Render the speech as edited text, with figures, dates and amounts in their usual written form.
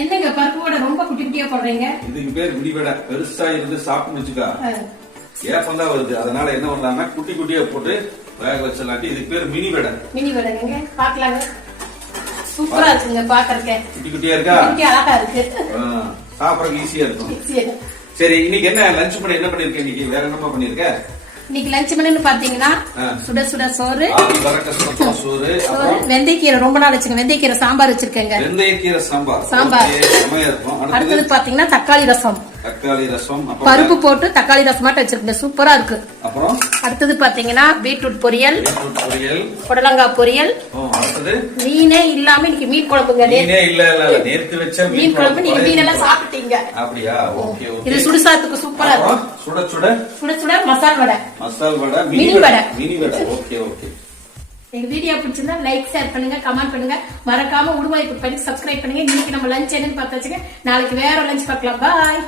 என்னங்க பருப்பு வடை ரொம்ப குட்டி குட்டியா போடுறீங்க? இதுக்கு பேர் மினி வடை. பெருசா இருந்து சாப்பிட்டு வச்சுக்கா ஏப்பந்தான் வருது. அதனால என்ன பண்ணலாம்னா குட்டி குட்டியா போட்டு வேக வச்சிடலாட்டி இதுக்கு பேர் மினி வடை. மினி வடைங்க பாக்கலாங்க. சூப்பரா இருக்குங்க பாக்குறதுக்கு. குட்டி குட்டியா இருக்கா? குட்டி அழகா இருக்கு. சாப்பிடறதுக்கு ஈஸியா இருக்கும். சரி, இன்னைக்கு என்ன லஞ்ச் பண்ண என்ன பண்ணிருக்க? இன்னைக்கு வேற என்னமா பண்ணிருக்க? இன்னைக்கு லஞ்ச் மெனு பாத்தீங்கன்னா சுட சுட சோறு, சோறு, வெந்தயக்கீரை ரொம்ப நாள் வச்சுங்க, வெந்தயக்கீரை சாம்பார் வச்சிருக்கேங்க. வெந்தயக்கீரை சாம்பார் இருக்கும். அடுத்தது பாத்தீங்கன்னா தக்காளி ரசம். தக்காளி ரசம் பருப்பு போட்டு தக்காளி ரசம் மட்டும் வச்சிருக்கேன், சூப்பரா இருக்கு. அப்புறம் அடுத்தது பாத்தீங்கன்னா பீட்ரூட் பொரியல், புடலங்காய் பொரியல். மீனே இல்லாம இன்னைக்கு மீன் குழம்புங்க. நேத்து வச்ச மீன் குழம்பு நீங்க மீன் எல்லாம் சாப்பிட்டீங்க. அப்படியா? Okay okay. இது சுடுசாத்துக்கு சூப்பரா இருக்கும். சுட சுட சுட சுட மசால் வடை. மசால் வடை, மினி வடை. Okay okay. எங்க வீடியோ பிடிச்சிருந்தா லைக், ஷேர் பண்ணுங்க, கமெண்ட் பண்ணுங்க. மறக்காம உடுவாய்ப்பு பண்ணி சப்ஸ்கிரைப் பண்ணுங்க. இன்னைக்கு நம்ம லஞ்ச் என்னன்னு பார்த்தாச்சுங்க. நாளைக்கு வேற லஞ்ச் பார்க்கலாம். பாய்.